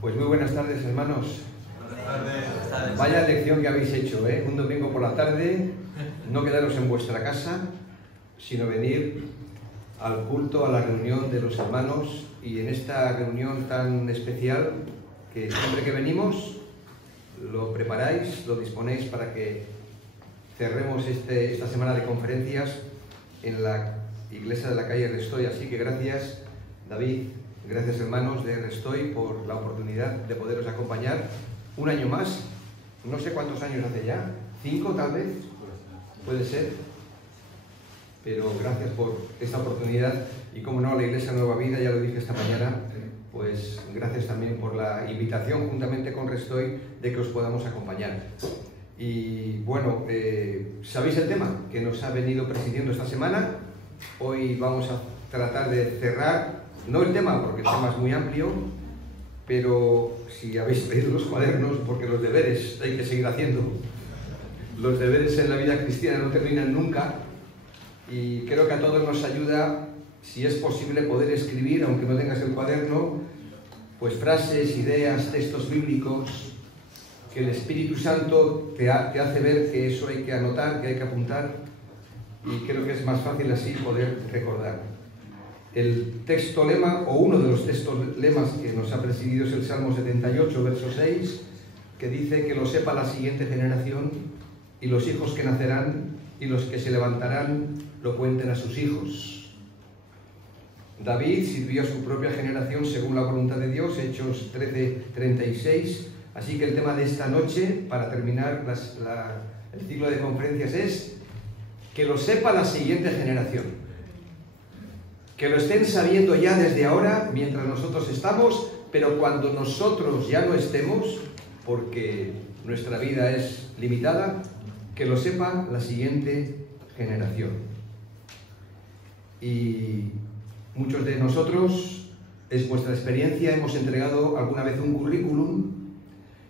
Pues muy buenas tardes, hermanos. Buenas tardes. Vaya lección que habéis hecho, ¿eh? Un domingo por la tarde, no quedaros en vuestra casa, sino venir al culto, a la reunión de los hermanos, y en esta reunión tan especial que siempre que venimos lo preparáis, lo disponéis para que cerremos esta semana de conferencias en la iglesia de la calle Restoy. Así que gracias, David, gracias, hermanos de Restoy, por la oportunidad de poderos acompañar un año más. No sé cuántos años hace ya, 5 tal vez, puede ser, pero gracias por esta oportunidad. Y como no, a la Iglesia Nueva Vida, ya lo dije esta mañana, pues gracias también por la invitación, juntamente con Restoy, de que os podamos acompañar. Y bueno, ¿sabéis el tema que nos ha venido presidiendo esta semana? Hoy vamos a tratar de cerrar, no el tema, porque el tema es muy amplio, pero si habéis leído los cuadernos, porque los deberes hay que seguir haciendo. Los deberes en la vida cristiana no terminan nunca, y creo que a todos nos ayuda, si es posible, poder escribir, aunque no tengas el cuaderno, pues frases, ideas, textos bíblicos, que el Espíritu Santo te hace ver que eso hay que anotar, que hay que apuntar, y creo que es más fácil así poder recordar. El texto lema, o uno de los textos lemas que nos ha presidido, es el Salmo 78, verso 6, que dice: que lo sepa la siguiente generación, y los hijos que nacerán, y los que se levantarán, lo cuenten a sus hijos. David sirvió a su propia generación según la voluntad de Dios, Hechos 13:36. Así que el tema de esta noche, para terminar el ciclo de conferencias, es que lo sepa la siguiente generación. Que lo estén sabiendo ya desde ahora, mientras nosotros estamos, pero cuando nosotros ya no estemos, porque nuestra vida es limitada, que lo sepa la siguiente generación. Y muchos de nosotros, es vuestra experiencia, hemos entregado alguna vez un currículum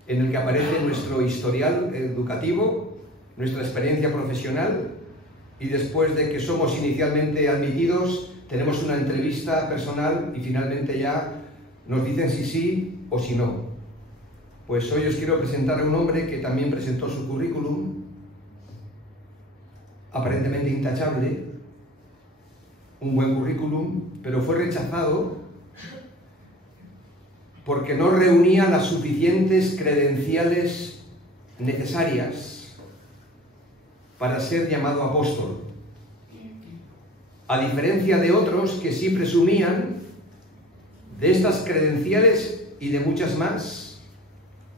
en el que aparece nuestro historial educativo, nuestra experiencia profesional, y después de que somos inicialmente admitidos, tenemos una entrevista personal y finalmente ya nos dicen si sí o si no. Pues hoy os quiero presentar a un hombre que también presentó su currículum, aparentemente intachable, un buen currículum, pero fue rechazado porque no reunía las suficientes credenciales necesarias para ser llamado apóstol. A diferencia de otros que sí presumían de estas credenciales y de muchas más,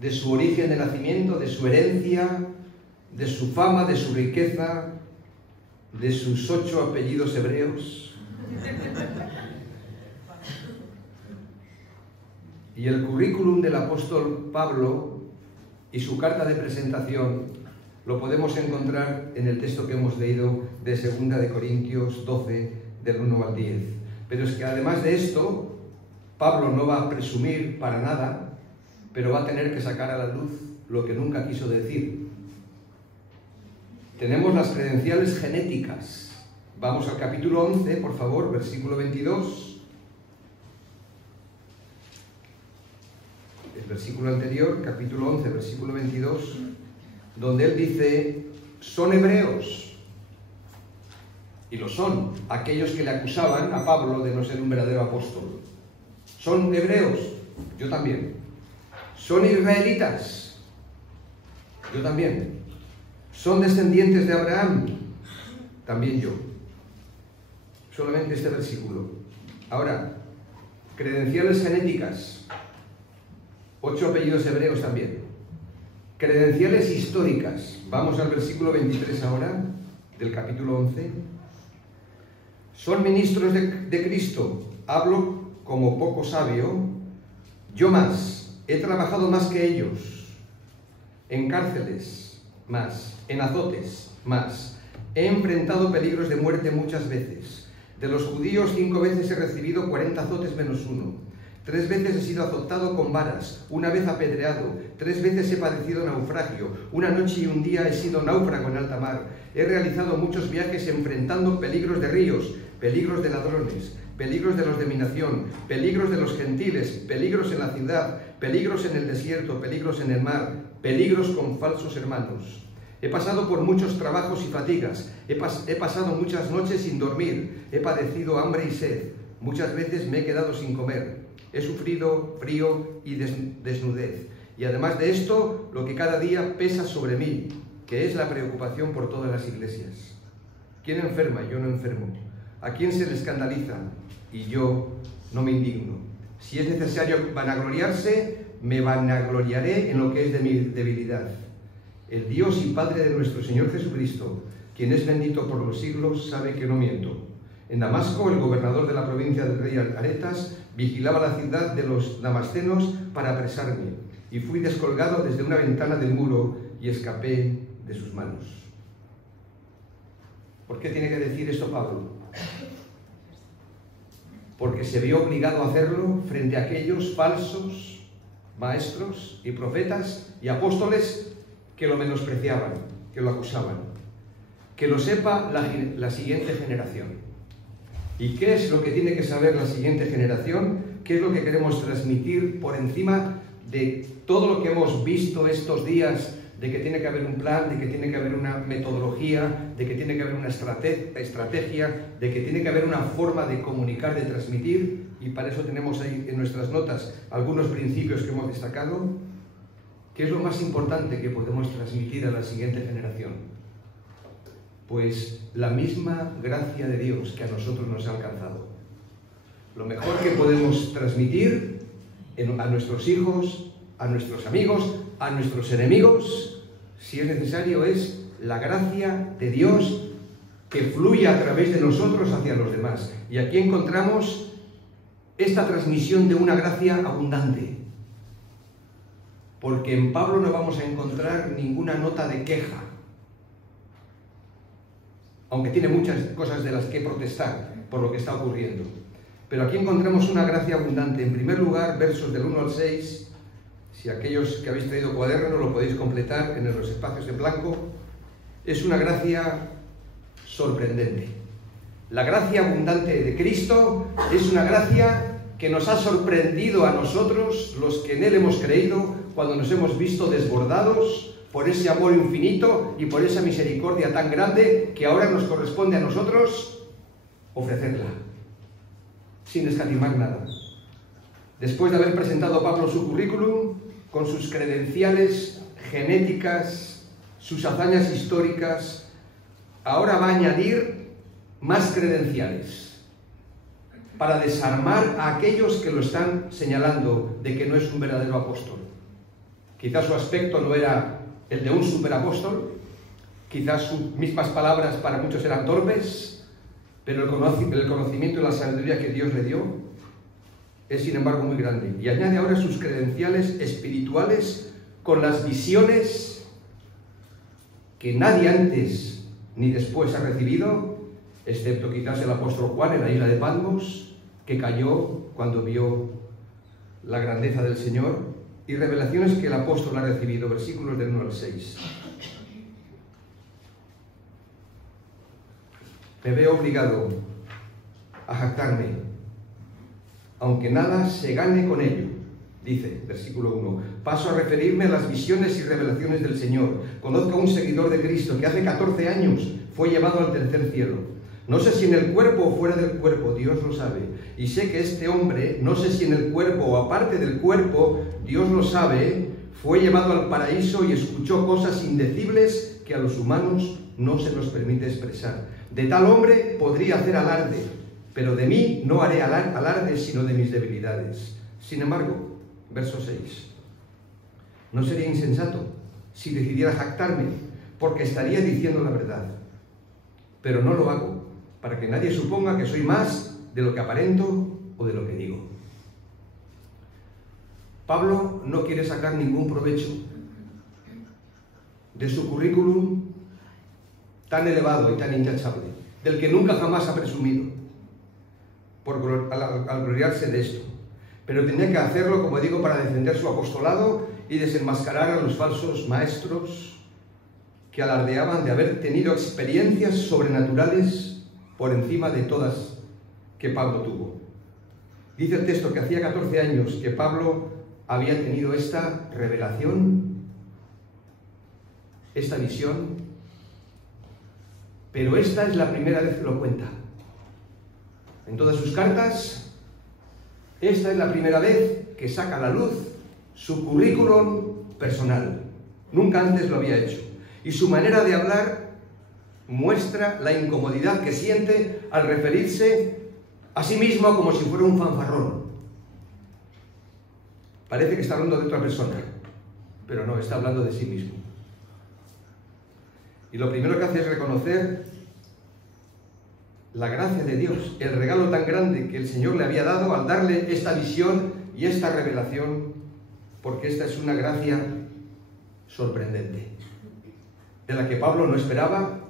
de su origen de nacimiento, de su herencia, de su fama, de su riqueza, de sus 8 apellidos hebreos. Y el currículum del apóstol Pablo y su carta de presentación lo podemos encontrar en el texto que hemos leído de 2 de Corintios 12, del 1 al 10. Pero es que además de esto, Pablo no va a presumir para nada, pero va a tener que sacar a la luz lo que nunca quiso decir. Tenemos las credenciales genéticas. Vamos al capítulo 11, por favor, versículo 22. El versículo anterior, capítulo 11, versículo 22, donde él dice: son hebreos. Y lo son, aquellos que le acusaban a Pablo de no ser un verdadero apóstol. Son hebreos, yo también. Son israelitas, yo también. Son descendientes de Abraham, también yo. Solamente este versículo. Ahora, credenciales genéticas, 8 apellidos hebreos también. Credenciales históricas. Vamos al versículo 23 ahora, del capítulo 11. Son ministros de Cristo. Hablo como poco sabio. Yo más. He trabajado más que ellos. En cárceles, más. En azotes, más. He enfrentado peligros de muerte muchas veces. De los judíos 5 veces he recibido 40 azotes menos 1. 3 veces he sido azotado con varas, 1 vez apedreado, 3 veces he padecido naufragio, 1 noche y 1 día he sido náufrago en alta mar. He realizado muchos viajes enfrentando peligros de ríos, peligros de ladrones, peligros de los de mi nación, peligros de los gentiles, peligros en la ciudad, peligros en el desierto, peligros en el mar, peligros con falsos hermanos. He pasado por muchos trabajos y fatigas, he pasado muchas noches sin dormir, he padecido hambre y sed, muchas veces me he quedado sin comer, he sufrido frío y desnudez. Y además de esto, lo que cada día pesa sobre mí, que es la preocupación por todas las iglesias. ¿Quién enferma? Yo no enfermo. ¿A quién se le escandaliza? Y yo no me indigno. Si es necesario vanagloriarse, me vanagloriaré en lo que es de mi debilidad. El Dios y Padre de nuestro Señor Jesucristo, quien es bendito por los siglos, sabe que no miento. En Damasco, el gobernador de la provincia del rey Aretas vigilaba la ciudad de los damascenos para apresarme, y fui descolgado desde una ventana del muro y escapé de sus manos. ¿Por qué tiene que decir esto Pablo? Porque se vio obligado a hacerlo frente a aquellos falsos maestros y profetas y apóstoles que lo menospreciaban, que lo acusaban. Que lo sepa la siguiente generación. ¿Y qué es lo que tiene que saber la siguiente generación? ¿Qué es lo que queremos transmitir por encima de todo lo que hemos visto estos días, de que tiene que haber un plan, de que tiene que haber una metodología, de que tiene que haber una estrategia, de que tiene que haber una forma de comunicar, de transmitir? Y para eso tenemos ahí en nuestras notas algunos principios que hemos destacado. ¿Qué es lo más importante que podemos transmitir a la siguiente generación? Pues la misma gracia de Dios que a nosotros nos ha alcanzado. Lo mejor que podemos transmitir a nuestros hijos, a nuestros amigos, a nuestros enemigos, si es necesario, es la gracia de Dios que fluye a través de nosotros hacia los demás. Y aquí encontramos esta transmisión de una gracia abundante. Porque en Pablo no vamos a encontrar ninguna nota de queja, aunque tiene muchas cosas de las que protestar por lo que está ocurriendo. Pero aquí encontramos una gracia abundante. En primer lugar, versos del 1 al 6, si aquellos que habéis traído cuaderno lo podéis completar en los espacios en blanco, es una gracia sorprendente. La gracia abundante de Cristo es una gracia que nos ha sorprendido a nosotros, los que en Él hemos creído, cuando nos hemos visto desbordados por ese amor infinito y por esa misericordia tan grande que ahora nos corresponde a nosotros ofrecerla, sin escatimar nada. Después de haber presentado Pablo su currículum, con sus credenciales genéticas, sus hazañas históricas, ahora va a añadir más credenciales para desarmar a aquellos que lo están señalando de que no es un verdadero apóstol. Quizás su aspecto no era el de un superapóstol, quizás sus mismas palabras para muchos eran torpes, pero el conocimiento y la sabiduría que Dios le dio es sin embargo muy grande. Y añade ahora sus credenciales espirituales con las visiones que nadie antes ni después ha recibido, excepto quizás el apóstol Juan en la isla de Patmos, que cayó cuando vio la grandeza del Señor, y revelaciones que el apóstol ha recibido, versículos del 1 al 6. Me veo obligado a jactarme, aunque nada se gane con ello, dice, versículo 1. Paso a referirme a las visiones y revelaciones del Señor. Conozco a un seguidor de Cristo que hace 14 años fue llevado al tercer cielo. No sé si en el cuerpo o fuera del cuerpo, Dios lo sabe. Y sé que este hombre, no sé si en el cuerpo o aparte del cuerpo, Dios lo sabe, fue llevado al paraíso y escuchó cosas indecibles que a los humanos no se nos permite expresar. De tal hombre podría hacer alarde, pero de mí no haré alarde sino de mis debilidades. Sin embargo, verso 6. No sería insensato si decidiera jactarme, porque estaría diciendo la verdad. Pero no lo hago, para que nadie suponga que soy más de lo que aparento o de lo que digo. Pablo no quiere sacar ningún provecho de su currículum tan elevado y tan intachable, del que nunca jamás ha presumido, al gloriarse de esto. Pero tenía que hacerlo, como digo, para defender su apostolado y desenmascarar a los falsos maestros que alardeaban de haber tenido experiencias sobrenaturales por encima de todas que Pablo tuvo. Dice el texto que hacía 14 años que Pablo había tenido esta revelación, esta visión, pero esta es la primera vez que lo cuenta. En todas sus cartas, esta es la primera vez que saca a la luz su currículum personal. Nunca antes lo había hecho. Y su manera de hablar muestra la incomodidad que siente al referirse a sí mismo como si fuera un fanfarrón. Parece que está hablando de otra persona, pero no, está hablando de sí mismo. Y lo primero que hace es reconocer la gracia de Dios, el regalo tan grande que el Señor le había dado al darle esta visión y esta revelación, porque esta es una gracia sorprendente, de la que Pablo no esperaba,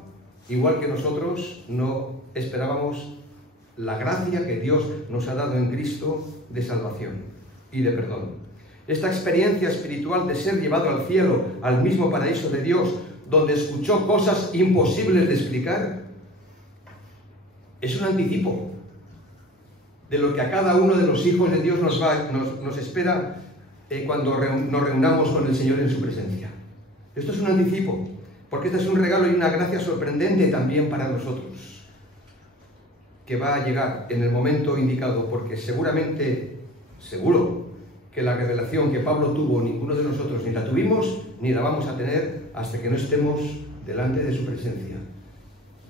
igual que nosotros no esperábamos la gracia que Dios nos ha dado en Cristo de salvación y de perdón. Esta experiencia espiritual de ser llevado al cielo, al mismo paraíso de Dios, donde escuchó cosas imposibles de explicar, es un anticipo de lo que a cada uno de los hijos de Dios nos espera cuando nos reunamos con el Señor en su presencia. Esto es un anticipo, porque este es un regalo y una gracia sorprendente también para nosotros, que va a llegar en el momento indicado, porque seguro que la revelación que Pablo tuvo, ninguno de nosotros ni la tuvimos, ni la vamos a tener hasta que no estemos delante de su presencia.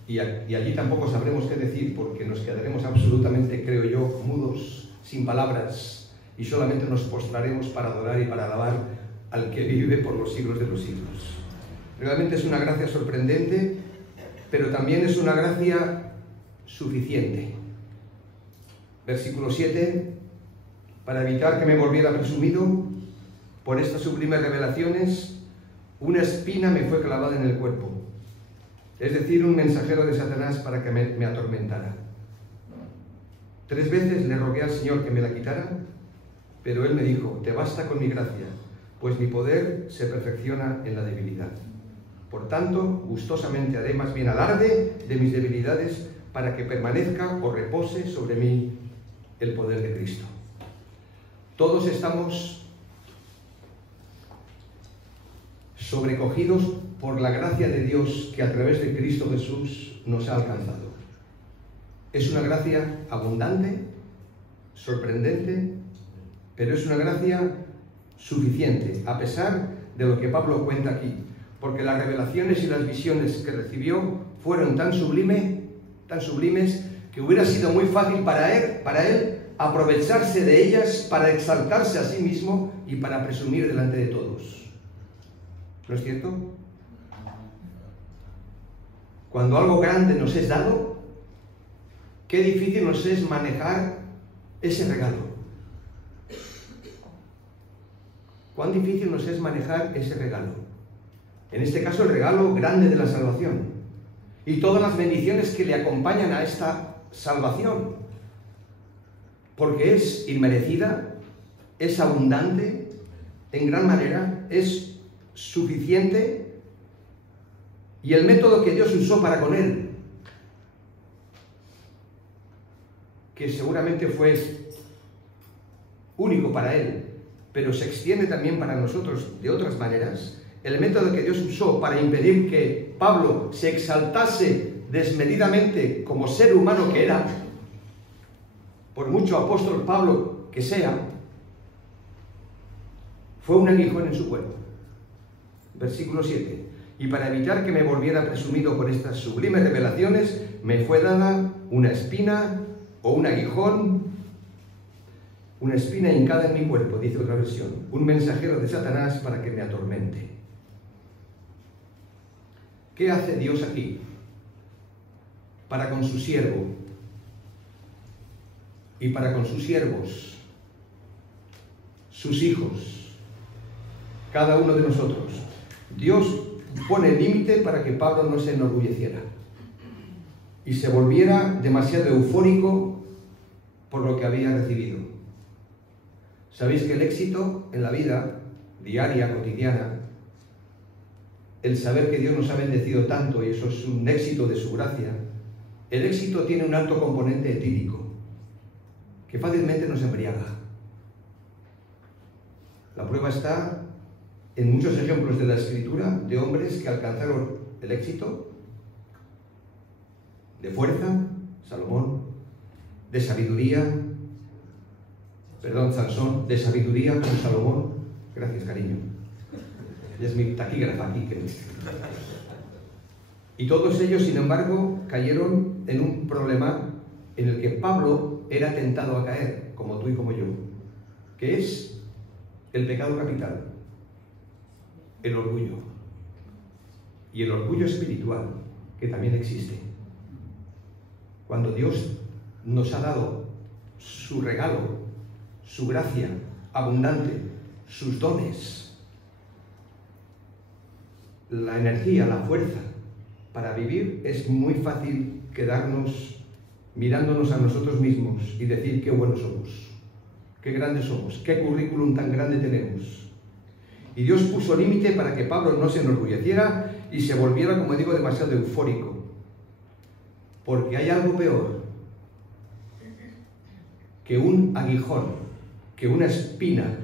Y allí tampoco sabremos qué decir, porque nos quedaremos absolutamente, creo yo, mudos, sin palabras, y solamente nos postraremos para adorar y para alabar al que vive por los siglos de los siglos. Realmente es una gracia sorprendente, pero también es una gracia suficiente. Versículo 7, para evitar que me volviera presumido, por estas sublimes revelaciones, una espina me fue clavada en el cuerpo, es decir, un mensajero de Satanás para que me atormentara. 3 veces le rogué al Señor que me la quitara, pero Él me dijo, te basta con mi gracia, pues mi poder se perfecciona en la debilidad. Por tanto, gustosamente haré más bien alarde de mis debilidades para que permanezca o repose sobre mí el poder de Cristo. Todos estamos sobrecogidos por la gracia de Dios que a través de Cristo Jesús nos ha alcanzado. Es una gracia abundante, sorprendente, pero es una gracia suficiente, a pesar de lo que Pablo cuenta aquí, porque las revelaciones y las visiones que recibió fueron tan sublimes, que hubiera sido muy fácil para él aprovecharse de ellas para exaltarse a sí mismo y para presumir delante de todos. ¿No es cierto? Cuando algo grande nos es dado, qué difícil nos es manejar ese regalo. Cuán difícil nos es manejar ese regalo. En este caso, el regalo grande de la salvación y todas las bendiciones que le acompañan a esta salvación, porque es inmerecida, es abundante, en gran manera, es suficiente, y el método que Dios usó para con él, que seguramente fue único para él, pero se extiende también para nosotros de otras maneras, el método que Dios usó para impedir que Pablo se exaltase desmedidamente como ser humano que era, por mucho apóstol Pablo que sea, fue un aguijón en su cuerpo. Versículo 7. Y para evitar que me volviera presumido por estas sublimes revelaciones, me fue dada una espina o un aguijón, una espina hincada en mi cuerpo, dice otra versión, un mensajero de Satanás para que me atormente. ¿Qué hace Dios aquí? Para con su siervo y para con sus siervos, sus hijos, cada uno de nosotros. Dios pone límite para que Pablo no se enorgulleciera y se volviera demasiado eufórico por lo que había recibido. Sabéis que el éxito en la vida diaria, cotidiana, el saber que Dios nos ha bendecido tanto, y eso es un éxito de su gracia, el éxito tiene un alto componente etílico. que fácilmente nos embriaga. La prueba está en muchos ejemplos de la Escritura de hombres que alcanzaron el éxito de fuerza, Salomón, de sabiduría, Sansón, de sabiduría con Salomón. Gracias, cariño. Es mi taquígrafa aquí. Y todos ellos, sin embargo, cayeron en un problema en el que Pablo era tentado a caer, como tú y como yo, que es el pecado capital, el orgullo. Y el orgullo espiritual, que también existe. Cuando Dios nos ha dado su regalo, su gracia abundante, sus dones, la energía, la fuerza para vivir, es muy fácil quedarnos mirándonos a nosotros mismos y decir qué buenos somos, qué grandes somos, qué currículum tan grande tenemos. Y Dios puso límite para que Pablo no se enorgulleciera y se volviera, como digo, demasiado eufórico. Porque hay algo peor que un aguijón, que una espina,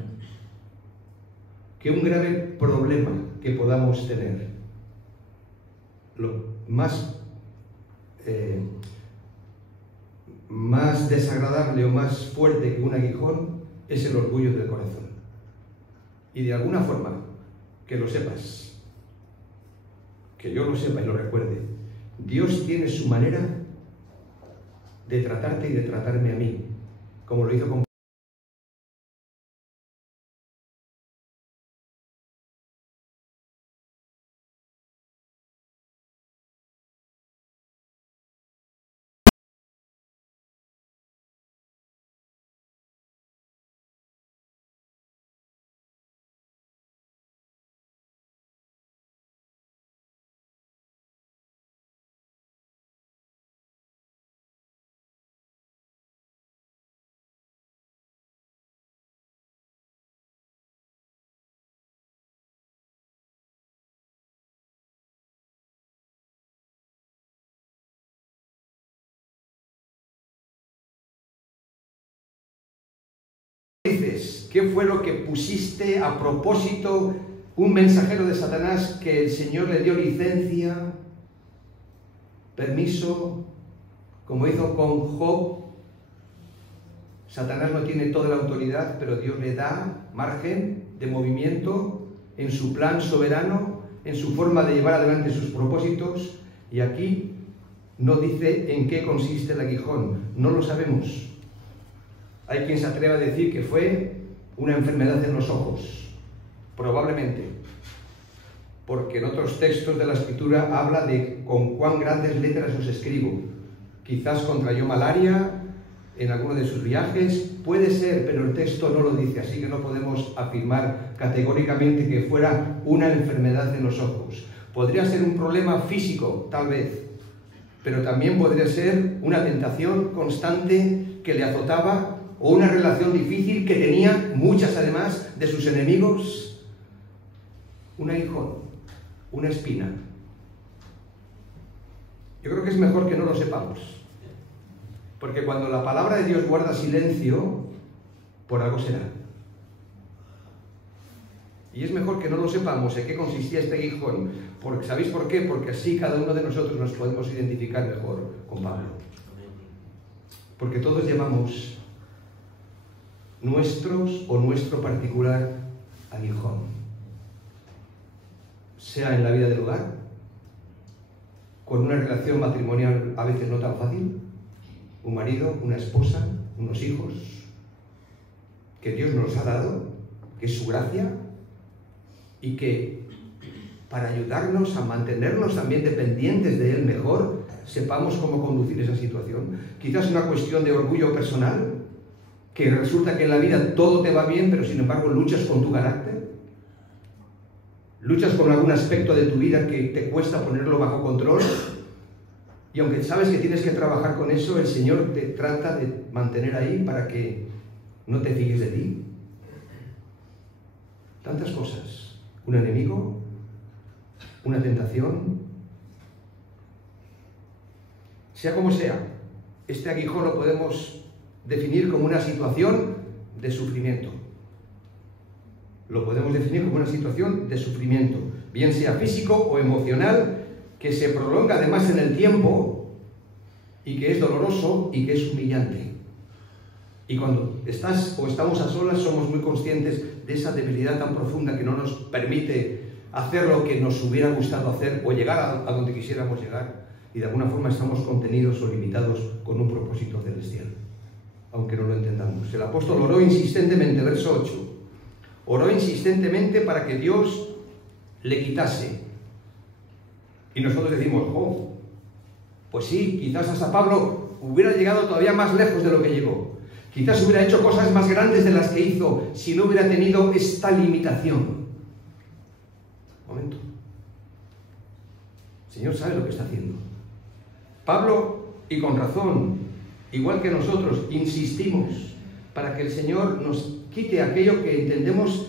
que un grave problema que podamos tener. Lo más desagradable o más fuerte que un aguijón es el orgullo del corazón. Y de alguna forma, que lo sepas, que yo lo sepa y lo recuerde, Dios tiene su manera de tratarte y de tratarme a mí, como lo hizo con dices, ¿qué fue lo que pusiste a propósito? Un mensajero de Satanás que el Señor le dio licencia, permiso, como hizo con Job. Satanás no tiene toda la autoridad, pero Dios le da margen de movimiento en su plan soberano, en su forma de llevar adelante sus propósitos. Y aquí no dice en qué consiste el aguijón, no lo sabemos. Hay quien se atreve a decir que fue una enfermedad en los ojos, probablemente, porque en otros textos de la Escritura habla de con cuán grandes letras os escribo. Quizás contrayó malaria en alguno de sus viajes, puede ser, pero el texto no lo dice, así que no podemos afirmar categóricamente que fuera una enfermedad en los ojos. Podría ser un problema físico, tal vez, pero también podría ser una tentación constante que le azotaba, o una relación difícil que tenía, muchas además, de sus enemigos. Un aguijón, una espina. Yo creo que es mejor que no lo sepamos, porque cuando la palabra de Dios guarda silencio, por algo será. Y es mejor que no lo sepamos en qué consistía este aguijón, porque ¿sabéis por qué? Porque así cada uno de nosotros nos podemos identificar mejor con Pablo. Porque todos llevamos nuestro particular aguijón, sea en la vida del hogar, con una relación matrimonial a veces no tan fácil, un marido, una esposa, unos hijos, que Dios nos ha dado, que es su gracia, y que para ayudarnos a mantenernos también dependientes de Él mejor, sepamos cómo conducir esa situación. Quizás una cuestión de orgullo personal, que resulta que en la vida todo te va bien, pero sin embargo luchas con tu carácter, luchas con algún aspecto de tu vida que te cuesta ponerlo bajo control, y aunque sabes que tienes que trabajar con eso, el Señor te trata de mantener ahí para que no te fíes de ti. Tantas cosas, un enemigo, una tentación, sea como sea, este aguijón lo podemos definir como una situación de sufrimiento. Lo podemos definir como una situación de sufrimiento, bien sea físico o emocional, que se prolonga además en el tiempo y que es doloroso y que es humillante. Y cuando estás o estamos a solas somos muy conscientes de esa debilidad tan profunda que no nos permite hacer lo que nos hubiera gustado hacer o llegar a donde quisiéramos llegar, y de alguna forma estamos contenidos o limitados con un propósito celestial, aunque no lo entendamos. El apóstol oró insistentemente, verso 8, oró insistentemente para que Dios le quitase. Y nosotros decimos, oh, pues sí, quizás hasta Pablo hubiera llegado todavía más lejos de lo que llegó. Quizás hubiera hecho cosas más grandes de las que hizo si no hubiera tenido esta limitación. Momento. El Señor sabe lo que está haciendo. Pablo, y con razón, igual que nosotros, insistimos para que el Señor nos quite aquello que entendemos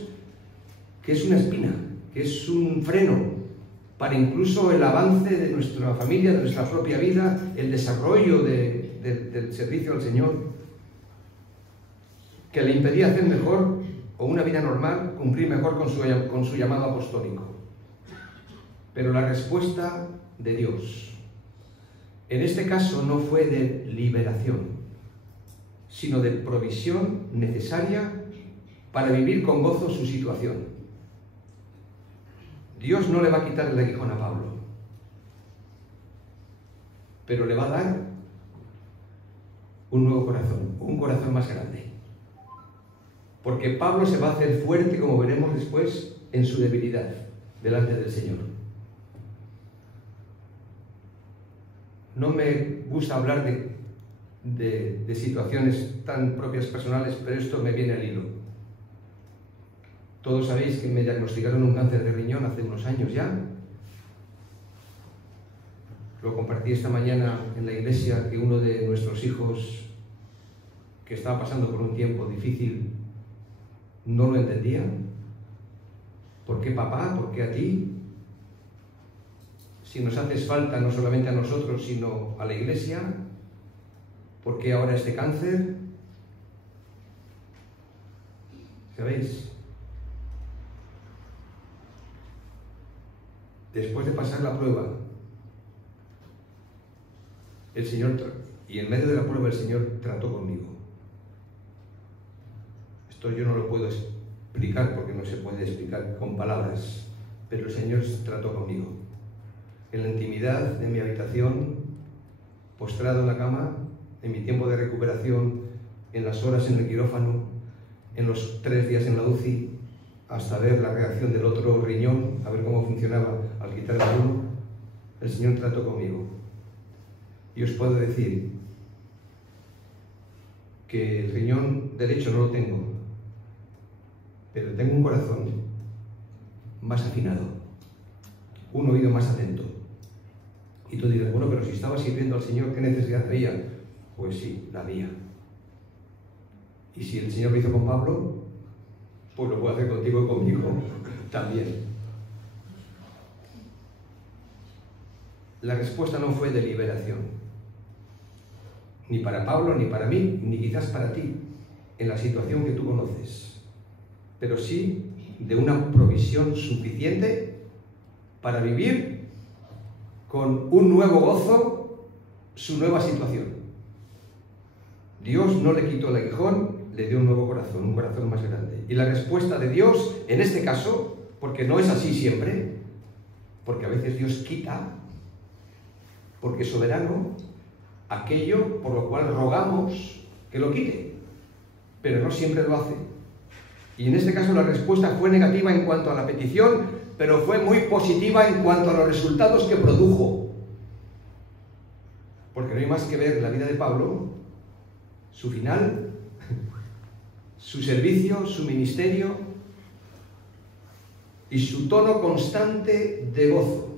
que es una espina, que es un freno para incluso el avance de nuestra familia, de nuestra propia vida, el desarrollo del servicio al Señor, que le impedía hacer mejor o una vida normal, cumplir mejor con su llamado apostólico. Pero la respuesta de Dios, en este caso, no fue de liberación, sino de provisión necesaria para vivir con gozo su situación. Dios no le va a quitar el aguijón a Pablo, pero le va a dar un nuevo corazón, un corazón más grande. Porque Pablo se va a hacer fuerte, como veremos después, en su debilidad delante del Señor. No me gusta hablar de situaciones tan propias personales, pero esto me viene al hilo. Todos sabéis que me diagnosticaron un cáncer de riñón hace unos años ya. Lo compartí esta mañana en la iglesia, que uno de nuestros hijos, que estaba pasando por un tiempo difícil, no lo entendía. ¿Por qué, papá? ¿Por qué a ti? Si nos haces falta no solamente a nosotros, sino a la iglesia, ¿por qué ahora este cáncer? ¿Sabéis? Después de pasar la prueba, el Señor, y en medio de la prueba el Señor trató conmigo. Esto yo no lo puedo explicar porque no se puede explicar con palabras, pero el Señor trató conmigo. En la intimidad de mi habitación, postrado en la cama, en mi tiempo de recuperación, en las horas en el quirófano, en los 3 días en la UCI, hasta ver la reacción del otro riñón, a ver cómo funcionaba al quitarme uno, el Señor trató conmigo. Y os puedo decir que el riñón derecho no lo tengo, pero tengo un corazón más afinado, un oído más atento. Y tú dirás, bueno, pero si estaba sirviendo al Señor, ¿qué necesidad había? Pues sí, la había. Y si el Señor lo hizo con Pablo, pues lo puede hacer contigo y conmigo también. La respuesta no fue de liberación, ni para Pablo, ni para mí, ni quizás para ti, en la situación que tú conoces, pero sí de una provisión suficiente para vivir con un nuevo gozo su nueva situación. Dios no le quitó el aguijón, le dio un nuevo corazón, un corazón más grande. Y la respuesta de Dios, en este caso, porque no es así siempre, porque a veces Dios quita, porque es soberano, aquello por lo cual rogamos que lo quite, pero no siempre lo hace. Y en este caso la respuesta fue negativa en cuanto a la petición, pero fue muy positiva en cuanto a los resultados que produjo. Porque no hay más que ver la vida de Pablo, su final, su servicio, su ministerio y su tono constante de gozo.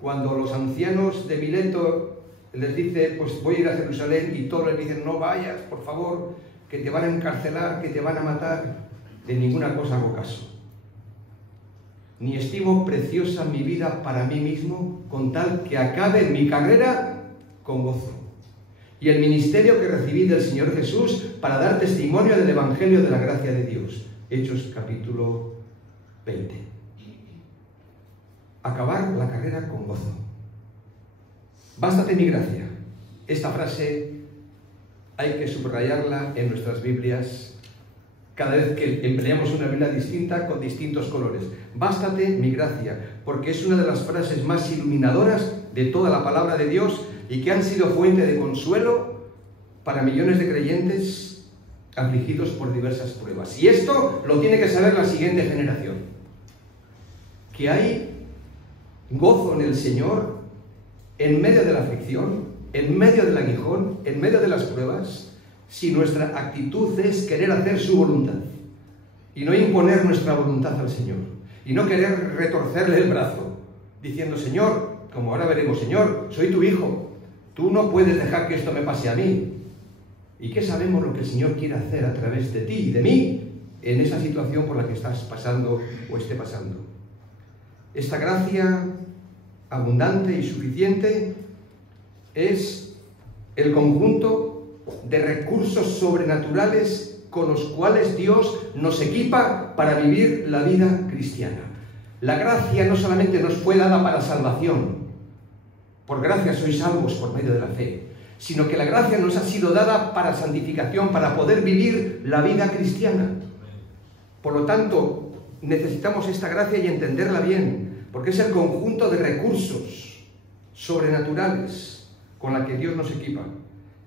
Cuando los ancianos de Mileto les dice, pues voy a ir a Jerusalén, y todos les dicen, no vayas, por favor, que te van a encarcelar, que te van a matar, de ninguna cosa hago caso. Ni estimo preciosa mi vida para mí mismo, con tal que acabe mi carrera con gozo. y el ministerio que recibí del Señor Jesús para dar testimonio del Evangelio de la gracia de Dios. Hechos capítulo 20. Acabar la carrera con gozo. Bástate mi gracia. Esta frase hay que subrayarla en nuestras Biblias cada vez que empleamos una Biblia distinta con distintos colores. Bástate mi gracia, porque es una de las frases más iluminadoras de toda la palabra de Dios y que han sido fuente de consuelo para millones de creyentes afligidos por diversas pruebas. Y esto lo tiene que saber la siguiente generación, que hay gozo en el Señor en medio de la aflicción, en medio del aguijón, en medio de las pruebas, si nuestra actitud es querer hacer su voluntad y no imponer nuestra voluntad al Señor y no querer retorcerle el brazo diciendo: Señor, como ahora veremos, Señor, soy tu hijo, tú no puedes dejar que esto me pase a mí. ¿Y qué sabemos lo que el Señor quiere hacer a través de ti y de mí en esa situación por la que estás pasando o esté pasando? Esta gracia abundante y suficiente es el conjunto de recursos sobrenaturales con los cuales Dios nos equipa para vivir la vida cristiana. La gracia no solamente nos fue dada para salvación, por gracia sois salvos por medio de la fe, sino que la gracia nos ha sido dada para santificación, para poder vivir la vida cristiana. Por lo tanto, necesitamos esta gracia y entenderla bien, porque es el conjunto de recursos sobrenaturales con la que Dios nos equipa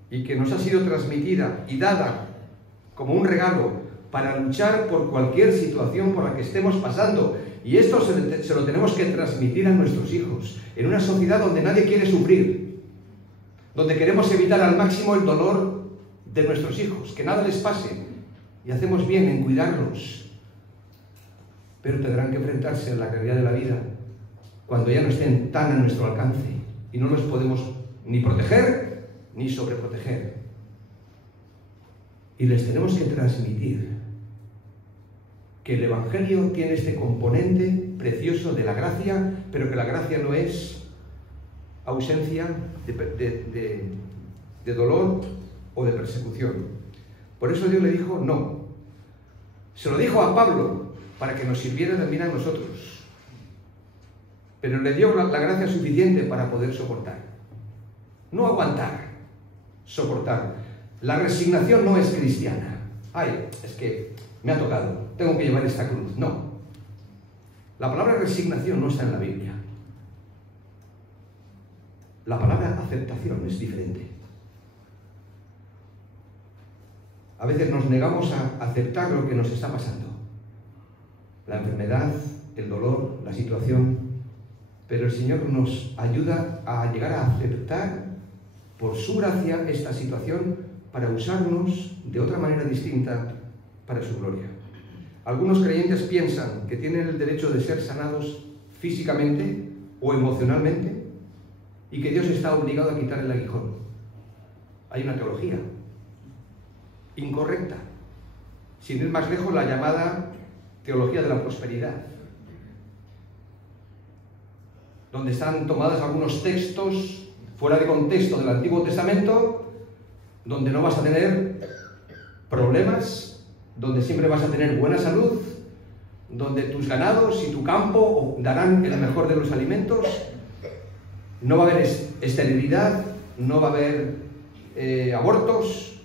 y que nos ha sido transmitida y dada como un regalo para luchar por cualquier situación por la que estemos pasando. Y esto se lo tenemos que transmitir a nuestros hijos, en una sociedad donde nadie quiere sufrir, donde queremos evitar al máximo el dolor de nuestros hijos, que nada les pase, y hacemos bien en cuidarlos, pero tendrán que enfrentarse a la realidad de la vida cuando ya no estén tan a nuestro alcance y no los podemos ni proteger ni sobreproteger. Y les tenemos que transmitir que el Evangelio tiene este componente precioso de la gracia, pero que la gracia no es ausencia de dolor o de persecución. Por eso Dios le dijo no. Se lo dijo a Pablo para que nos sirviera también a nosotros, pero le dio la gracia suficiente para poder soportar. No aguantar, soportar. La resignación no es cristiana. Ay, es que me ha tocado, tengo que llevar esta cruz. No. La palabra resignación no está en la Biblia. La palabra aceptación es diferente. A veces nos negamos a aceptar lo que nos está pasando. La enfermedad, el dolor, la situación. Pero el Señor nos ayuda a llegar a aceptar por su gracia esta situación para usarnos de otra manera distinta para su gloria. Algunos creyentes piensan que tienen el derecho de ser sanados físicamente o emocionalmente y que Dios está obligado a quitar el aguijón. Hay una teología incorrecta, sin ir más lejos, la llamada teología de la prosperidad, donde están tomados algunos textos fuera de contexto del Antiguo Testamento, donde no vas a tener problemas, donde siempre vas a tener buena salud, donde tus ganados y tu campo darán el mejor de los alimentos, no va a haber esterilidad, no va a haber abortos.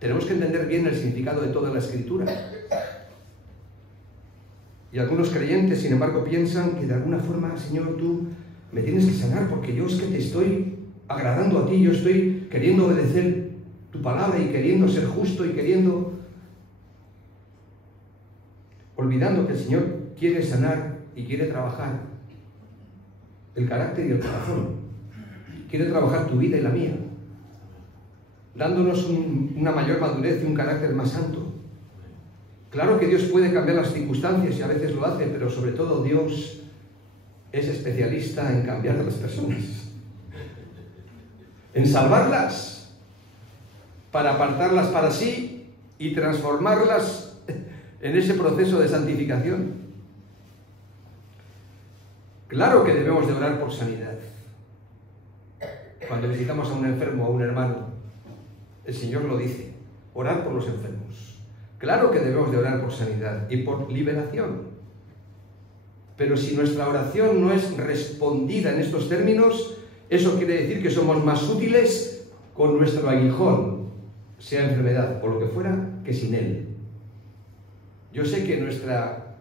Tenemos que entender bien el significado de toda la Escritura. Y algunos creyentes, sin embargo, piensan que de alguna forma, Señor, tú me tienes que sanar porque yo es que te estoy agradando a ti, yo estoy queriendo obedecer tu palabra y queriendo ser justo y queriendo... Olvidando que el Señor quiere sanar y quiere trabajar el carácter y el corazón. Quiere trabajar tu vida y la mía, dándonos una mayor madurez y un carácter más santo. Claro que Dios puede cambiar las circunstancias y a veces lo hace, pero sobre todo Dios es especialista en cambiar a las personas, en salvarlas, para apartarlas para sí y transformarlas en ese proceso de santificación. Claro que debemos de orar por sanidad, Cuando visitamos a un enfermo o a un hermano, el Señor lo dice, orar por los enfermos. Claro que debemos de orar por sanidad y por liberación. Pero si nuestra oración no es respondida en estos términos, eso quiere decir que somos más útiles con nuestro aguijón, sea enfermedad o lo que fuera, que sin él. Yo sé que nuestra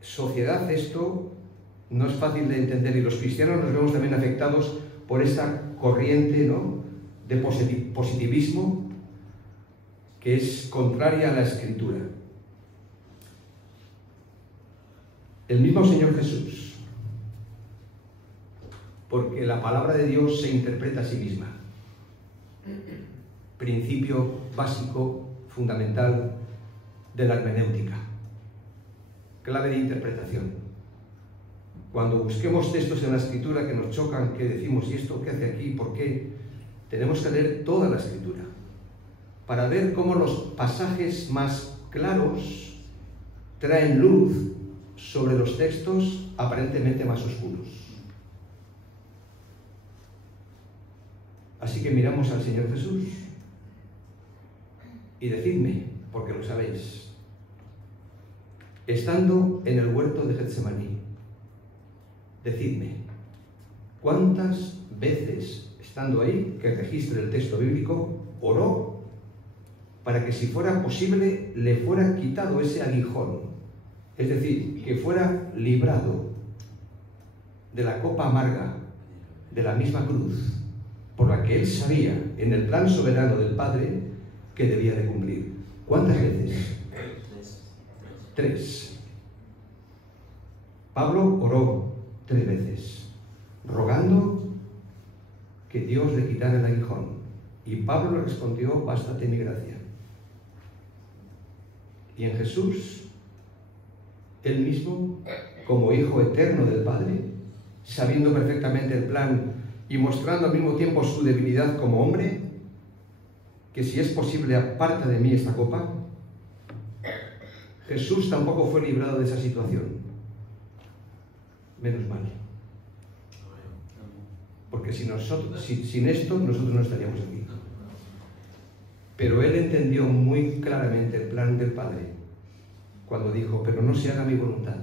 sociedad esto no es fácil de entender y los cristianos nos vemos también afectados por esta corriente, ¿no?, de positivismo que es contraria a la Escritura. El mismo Señor Jesús, porque la palabra de Dios se interpreta a sí misma. Principio básico, fundamental de la hermenéutica. Clave de interpretación. Cuando busquemos textos en la Escritura que nos chocan, que decimos, ¿y esto qué hace aquí? ¿Por qué? Tenemos que leer toda la Escritura para ver cómo los pasajes más claros traen luz sobre los textos aparentemente más oscuros. Así que miramos al Señor Jesús y decidme, porque lo sabéis, estando en el huerto de Getsemaní, decidme, ¿cuántas veces, estando ahí, que registre el texto bíblico, oró para que si fuera posible le fuera quitado ese aguijón? Es decir, que fuera librado de la copa amarga de la misma cruz por la que él sabía en el plan soberano del Padre que debía de cumplir. ¿Cuántas veces? 3. Pablo oró 3 veces, rogando que Dios le quitara el aguijón. Y Pablo le respondió, bástate mi gracia. Y en Jesús, él mismo, como Hijo eterno del Padre, sabiendo perfectamente el plan y mostrando al mismo tiempo su debilidad como hombre, que si es posible aparta de mí esta copa, Jesús tampoco fue librado de esa situación. Menos mal. Porque sin esto nosotros no estaríamos aquí. Pero él entendió muy claramente el plan del Padre cuando dijo, pero no se haga mi voluntad,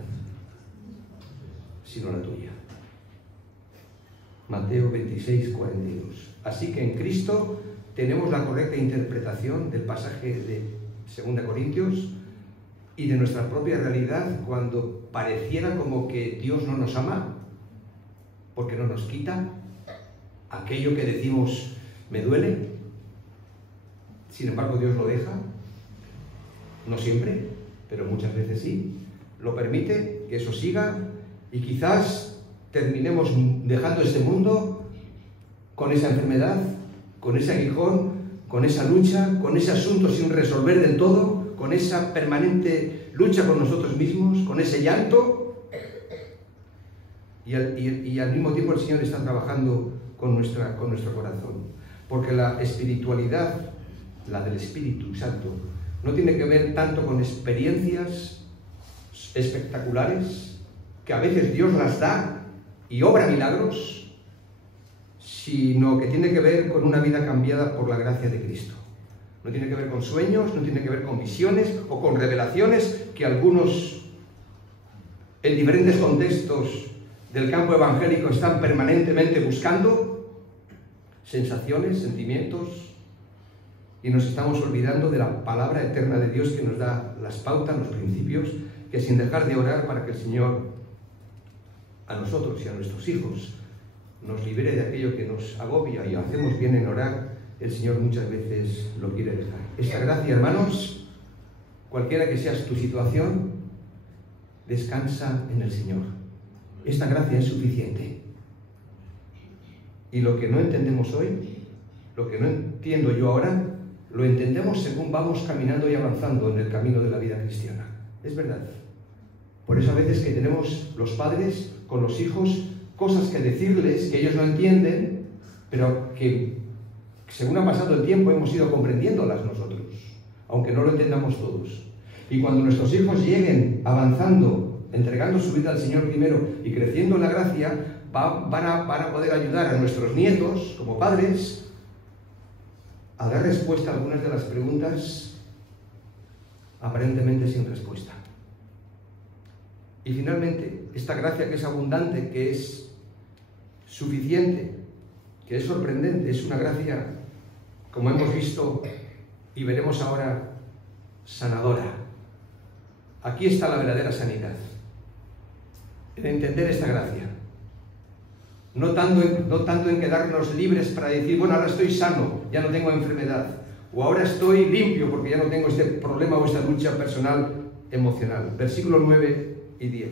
sino la tuya. Mateo 26, 42. Así que en Cristo tenemos la correcta interpretación del pasaje de 2 Corintios y de nuestra propia realidad cuando pareciera como que Dios no nos ama, porque no nos quita aquello que decimos me duele. Sin embargo, Dios lo deja, no siempre, pero muchas veces sí, lo permite que eso siga y quizás terminemos dejando este mundo con esa enfermedad, con ese aguijón, con esa lucha, con ese asunto sin resolver del todo, con esa permanente lucha con nosotros mismos, con ese llanto, y al mismo tiempo el Señor está trabajando con nuestro corazón, porque la espiritualidad, la del Espíritu Santo, no tiene que ver tanto con experiencias espectaculares, que a veces Dios las da y obra milagros, sino que tiene que ver con una vida cambiada por la gracia de Cristo. No tiene que ver con sueños, no tiene que ver con visiones o con revelaciones que algunos en diferentes contextos del campo evangélico están permanentemente buscando, sensaciones, sentimientos, y nos estamos olvidando de la palabra eterna de Dios que nos da las pautas, los principios, que sin dejar de orar para que el Señor a nosotros y a nuestros hijos nos libere de aquello que nos agobia, y hacemos bien en orar, el Señor muchas veces lo quiere dejar. Esta gracia, hermanos, cualquiera que sea tu situación, descansa en el Señor. Esta gracia es suficiente. Y lo que no entendemos hoy, lo que no entiendo yo ahora, lo entendemos según vamos caminando y avanzando en el camino de la vida cristiana. Es verdad. Por eso a veces que tenemos los padres con los hijos cosas que decirles que ellos no entienden, pero que según ha pasado el tiempo hemos ido comprendiéndolas nosotros, aunque no lo entendamos todos. Y cuando nuestros hijos lleguen avanzando, entregando su vida al Señor primero y creciendo en la gracia, van a poder ayudar a nuestros nietos, como padres, a dar respuesta a algunas de las preguntas aparentemente sin respuesta. Y finalmente, esta gracia que es abundante, que es suficiente, que es sorprendente, es una gracia, como hemos visto y veremos ahora, sanadora. Aquí está la verdadera sanidad, en entender esta gracia. No tanto en quedarnos libres para decir, bueno, ahora estoy sano, ya no tengo enfermedad, o ahora estoy limpio porque ya no tengo este problema o esta lucha personal emocional. Versículos 9 y 10.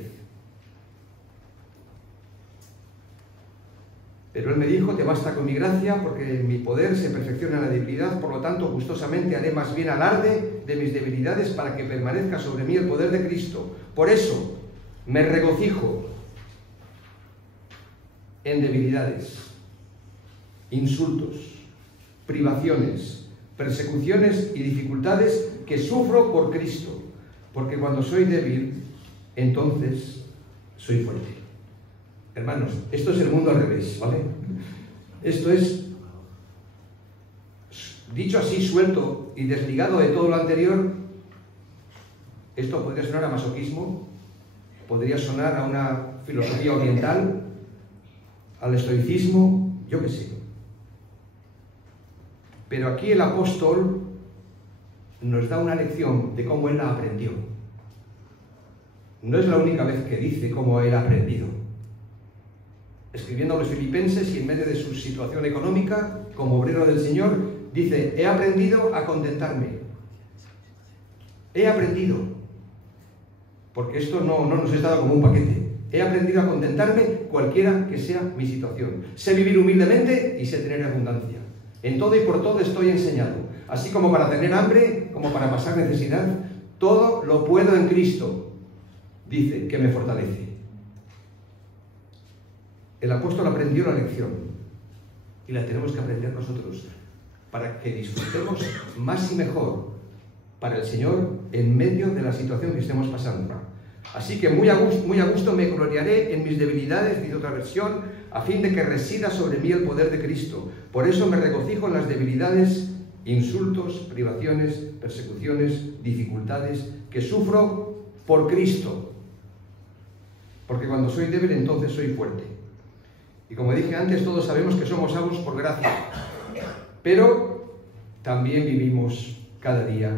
Pero él me dijo, te basta con mi gracia, porque mi poder se perfecciona en la debilidad, por lo tanto, gustosamente haré más bien alarde de mis debilidades para que permanezca sobre mí el poder de Cristo. Por eso me regocijo en debilidades, insultos, privaciones, persecuciones y dificultades que sufro por Cristo, porque cuando soy débil, entonces soy fuerte. Hermanos, esto es el mundo al revés, ¿vale? Esto es, dicho así, suelto y desligado de todo lo anterior, esto podría sonar a masoquismo, podría sonar a una filosofía oriental, al estoicismo, yo qué sé. Pero aquí el apóstol nos da una lección de cómo él la aprendió. No es la única vez que dice cómo él ha aprendido. Escribiendo a los filipenses y en medio de su situación económica, como obrero del Señor, dice, he aprendido a contentarme. He aprendido. Porque esto no nos está dado como un paquete. He aprendido a contentarme cualquiera que sea mi situación. Sé vivir humildemente y sé tener abundancia. En todo y por todo estoy enseñado. Así como para tener hambre, como para pasar necesidad, todo lo puedo en Cristo, dice, que me fortalece. El apóstol aprendió la lección y la tenemos que aprender nosotros para que disfrutemos más y mejor para el Señor en medio de la situación que estemos pasando. Así que muy a gusto me gloriaré en mis debilidades, dice otra versión, a fin de que resida sobre mí el poder de Cristo. Por eso me regocijo en las debilidades, insultos, privaciones, persecuciones, dificultades que sufro por Cristo. Porque cuando soy débil, entonces soy fuerte. Y como dije antes, todos sabemos que somos salvos por gracia, pero también vivimos cada día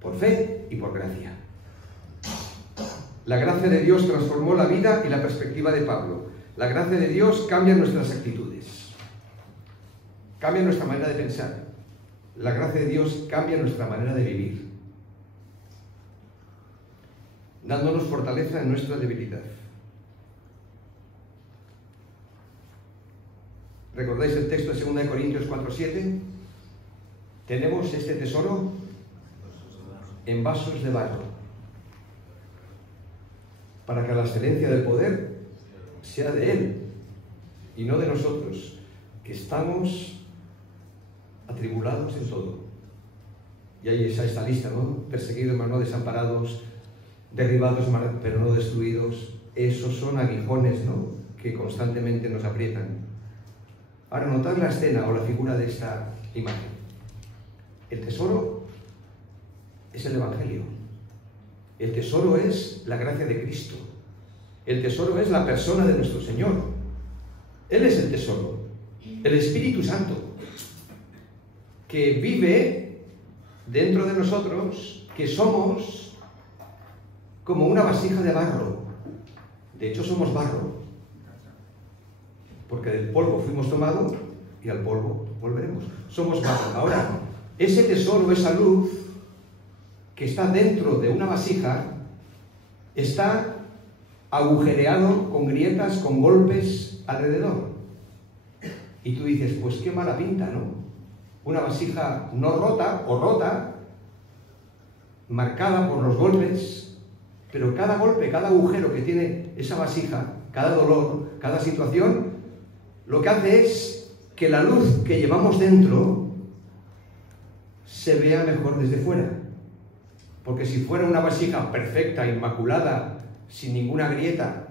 por fe y por gracia. La gracia de Dios transformó la vida y la perspectiva de Pablo. La gracia de Dios cambia nuestras actitudes, cambia nuestra manera de pensar. La gracia de Dios cambia nuestra manera de vivir, dándonos fortaleza en nuestra debilidad. ¿Recordáis el texto de 2 Corintios 4:7? Tenemos este tesoro en vasos de barro, para que la excelencia del poder sea de Él y no de nosotros, que estamos atribulados en todo. Y ahí está esta lista, ¿no? Perseguidos, mas no desamparados, derribados, pero no destruidos. Esos son aguijones, ¿no?, que constantemente nos aprietan. Ahora, notad la escena o la figura de esta imagen. El tesoro es el Evangelio. El tesoro es la gracia de Cristo. El tesoro es la persona de nuestro Señor. Él es el tesoro. El Espíritu Santo, que vive dentro de nosotros, que somos como una vasija de barro. De hecho, somos barro. Porque del polvo fuimos tomados y al polvo volveremos. Somos barro. Ahora, ese tesoro, esa luz que está dentro de una vasija, está agujereado con grietas, con golpes alrededor. Y tú dices, pues qué mala pinta, ¿no? Una vasija no rota o rota, marcada por los golpes, pero cada golpe, cada agujero que tiene esa vasija, cada dolor, cada situación, lo que hace es que la luz que llevamos dentro se vea mejor desde fuera. Porque si fuera una vasija perfecta, inmaculada, sin ninguna grieta,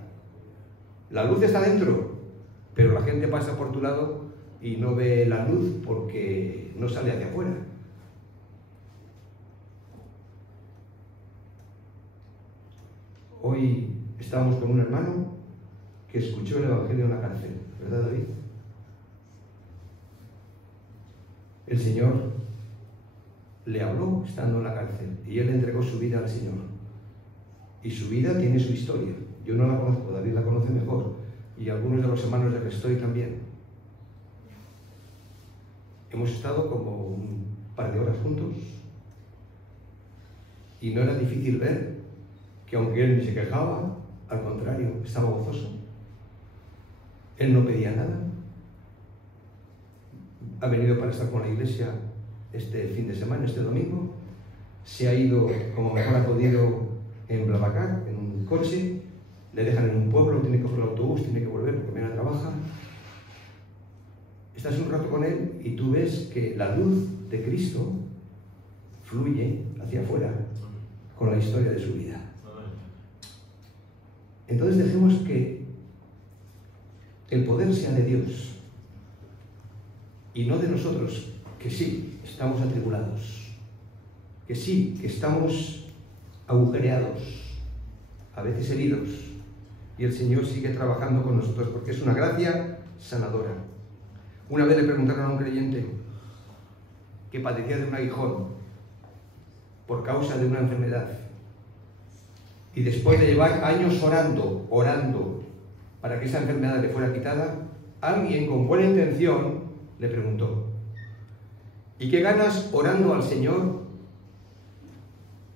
La luz está dentro, pero la gente pasa por tu lado y no ve la luz porque no sale hacia afuera. Hoy estábamos con un hermano que escuchó el Evangelio en la cárcel, ¿verdad, David? El Señor le habló estando en la cárcel y él entregó su vida al Señor. Y su vida tiene su historia. Yo no la conozco, David la conoce mejor, y algunos de los hermanos de que estoy también. Hemos estado como un par de horas juntos y no era difícil ver que aunque él ni se quejaba, al contrario, estaba gozoso. Él no pedía nada. Ha venido para estar con la iglesia este fin de semana, este domingo. Se ha ido como mejor ha podido en Blablacar, en un coche. Le dejan en un pueblo, tiene que coger el autobús, tiene que volver porque mañana trabaja. Estás un rato con él y tú ves que la luz de Cristo fluye hacia afuera con la historia de su vida. Entonces dejemos que el poder sea de Dios y no de nosotros, que sí, estamos atribulados, que sí, que estamos agujereados, a veces heridos, y el Señor sigue trabajando con nosotros porque es una gracia sanadora. Una vez le preguntaron a un creyente que padecía de un aguijón por causa de una enfermedad, y después de llevar años orando para que esa enfermedad le fuera quitada, alguien con buena intención le preguntó: ¿y qué ganas orando al Señor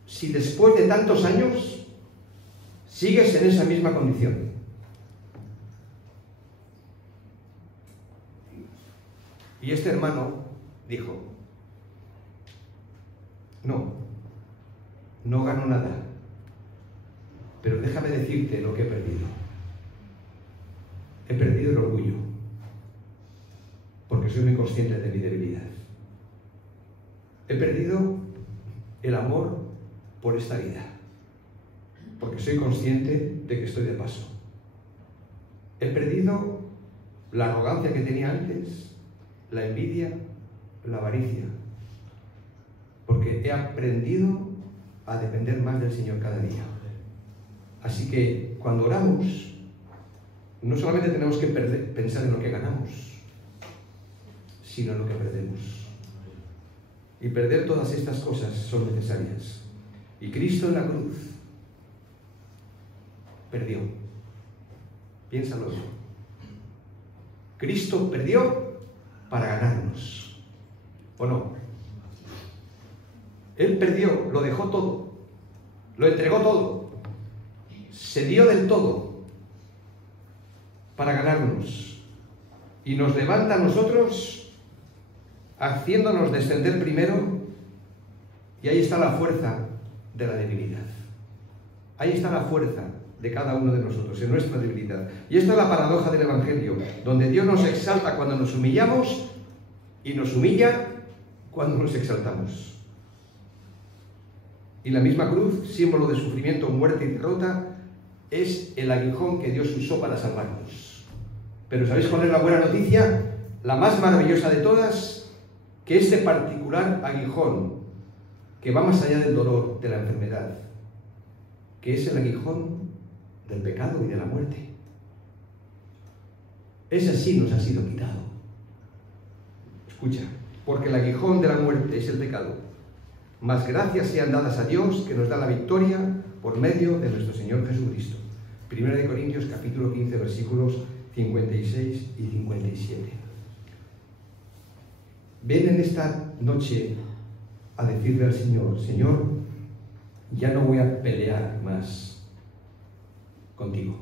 si después de tantos años sigues en esa misma condición? Y este hermano dijo: no gano nada, pero déjame decirte lo que he perdido. He perdido el orgullo, porque soy muy consciente de mi debilidad. He perdido el amor por esta vida, porque soy consciente de que estoy de paso. He perdido la arrogancia que tenía antes, la envidia, la avaricia, porque he aprendido a depender más del Señor cada día. Así que cuando oramos, no solamente tenemos que pensar en lo que ganamos, sino en lo que perdemos. Y perder todas estas cosas son necesarias. Y Cristo en la cruz perdió. Piénsalo. Cristo perdió para ganarnos, ¿o no? Él perdió, lo dejó todo, lo entregó todo, se dio del todo para ganarnos, y nos levanta a nosotros haciéndonos descender primero, y ahí está la fuerza de la debilidad. Ahí está la fuerza de cada uno de nosotros, en nuestra debilidad. Y esta es la paradoja del Evangelio, donde Dios nos exalta cuando nos humillamos y nos humilla cuando nos exaltamos. Y la misma cruz, símbolo de sufrimiento, muerte y derrota, es el aguijón que Dios usó para salvarnos. Pero ¿sabéis cuál es la buena noticia? La más maravillosa de todas, que este particular aguijón, que va más allá del dolor, de la enfermedad, que es el aguijón del pecado y de la muerte. Ese sí nos ha sido quitado. Escucha, porque el aguijón de la muerte es el pecado, mas gracias sean dadas a Dios que nos da la victoria por medio de nuestro Señor Jesucristo. 1 Corintios capítulo 15 versículos 56 y 57. Ven en esta noche a decirle al Señor: Señor, ya no voy a pelear más contigo,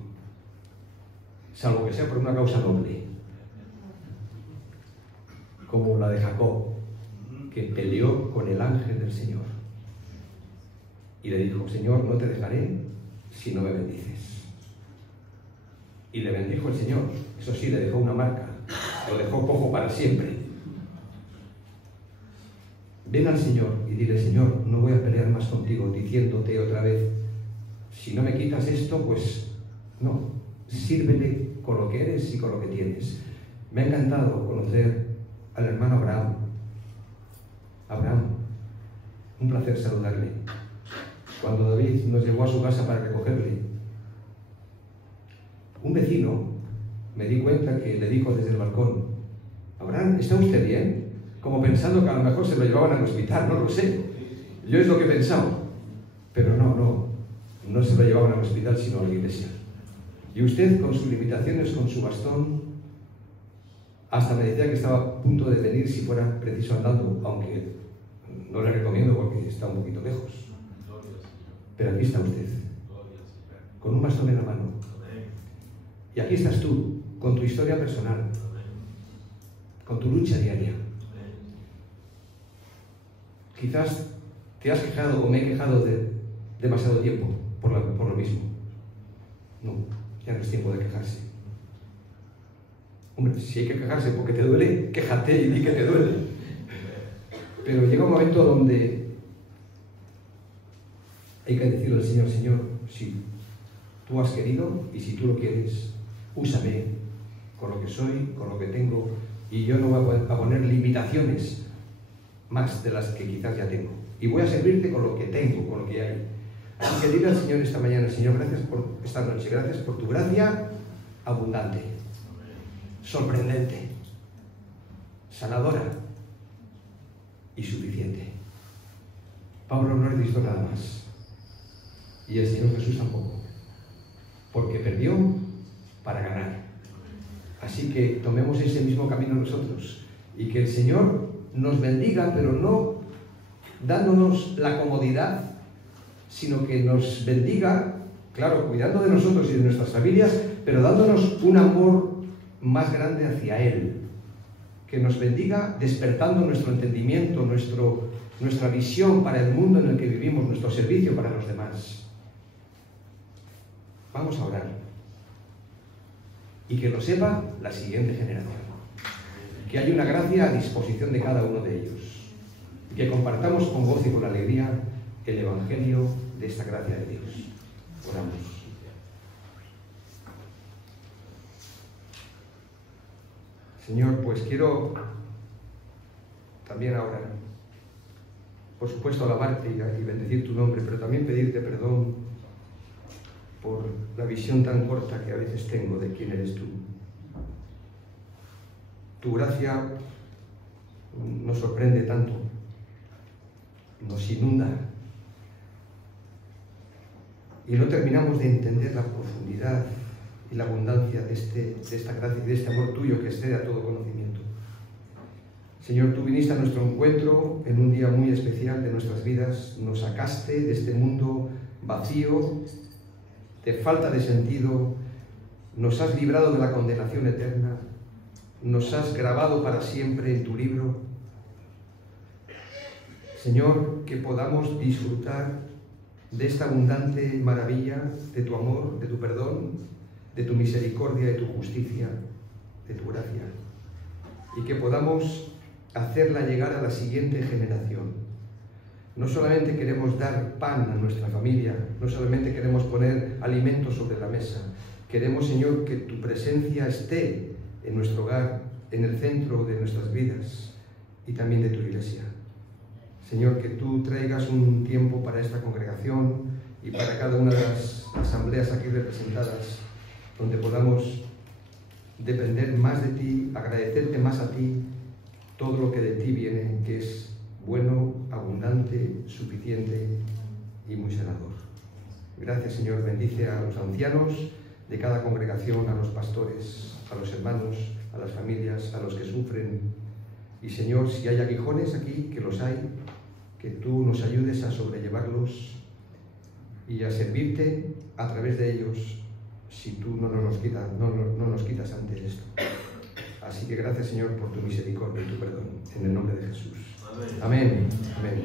salvo que sea por una causa noble, como la de Jacob, que peleó con el ángel del Señor y le dijo: Señor, no te dejaré si no me bendices. Y le bendijo el Señor. Eso sí, le dejó una marca, lo dejó cojo para siempre. Ven al Señor y dile: Señor, no voy a pelear más contigo, diciéndote otra vez: si no me quitas esto, pues no, sírvele con lo que eres y con lo que tienes. Me ha encantado conocer al hermano Abraham. Abraham, un placer saludarle. Cuando David nos llevó a su casa para recogerle, un vecino me di cuenta que le dijo desde el balcón: Abraham, ¿está usted bien? Como pensando que a lo mejor se lo llevaban al hospital, no lo sé. Yo es lo que he pensado. Pero no se lo llevaban al hospital, sino a la iglesia. Y usted, con sus limitaciones, con su bastón, hasta me decía que estaba a punto de venir si fuera preciso andando, aunque no le recomiendo porque está un poquito lejos. Pero aquí está usted, con un bastón en la mano. Y aquí estás tú, con tu historia personal, con tu lucha diaria. Quizás te has quejado o me he quejado de demasiado tiempo por lo mismo. No, ya no es tiempo de quejarse. Hombre, si hay que quejarse porque te duele, quéjate y di que te duele. Pero llega un momento donde hay que decirle al Señor: Señor, si tú has querido y si tú lo quieres, úsame con lo que soy, con lo que tengo, y yo no voy a poner limitaciones más de las que quizás ya tengo. Y voy a servirte con lo que tengo, con lo que hay. Así que dile al Señor esta mañana: Señor, gracias por esta noche, gracias por tu gracia abundante, sorprendente, sanadora y suficiente. Pablo no le visto nada más, y el Señor Jesús tampoco, porque perdió para ganar. Así que tomemos ese mismo camino nosotros, y que el Señor nos bendiga, pero no dándonos la comodidad, sino que nos bendiga, claro, cuidando de nosotros y de nuestras familias, pero dándonos un amor más grande hacia Él. Que nos bendiga despertando nuestro entendimiento, nuestra visión para el mundo en el que vivimos, nuestro servicio para los demás. Vamos a orar. Y que lo sepa la siguiente generación. Que hay una gracia a disposición de cada uno de ellos. Y que compartamos con gozo y con alegría el Evangelio de esta gracia de Dios. Oramos. Señor, pues quiero también ahora, por supuesto, alabarte y bendecir tu nombre, pero también pedirte perdón por la visión tan corta que a veces tengo de quién eres tú. Tu gracia nos sorprende tanto, nos inunda, y no terminamos de entender la profundidad y la abundancia de esta gracia y de este amor tuyo que excede a todo conocimiento. Señor, tú viniste a nuestro encuentro en un día muy especial de nuestras vidas, nos sacaste de este mundo vacío, de falta de sentido, nos has librado de la condenación eterna, nos has grabado para siempre en tu libro. Señor, que podamos disfrutar de esta abundante maravilla de tu amor, de tu perdón, de tu misericordia, de tu justicia, de tu gracia, y que podamos hacerla llegar a la siguiente generación. No solamente queremos dar pan a nuestra familia, no solamente queremos poner alimentos sobre la mesa, queremos, Señor, que tu presencia esté en nuestro hogar, en el centro de nuestras vidas y también de tu iglesia. Señor, que tú traigas un tiempo para esta congregación y para cada una de las asambleas aquí representadas, donde podamos depender más de ti, agradecerte más a ti todo lo que de ti viene, que es bueno, abundante, suficiente y muy sanador. Gracias, Señor. Bendice a los ancianos de cada congregación, a los pastores, a los hermanos, a las familias, a los que sufren. Y, Señor, si hay aguijones aquí, que los hay, que tú nos ayudes a sobrellevarlos y a servirte a través de ellos, si tú no nos quitas ante esto. Así que gracias, Señor, por tu misericordia y tu perdón, en el nombre de Jesús. Amén. Amén. Amén.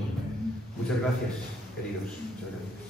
Muchas gracias, queridos. Muchas gracias.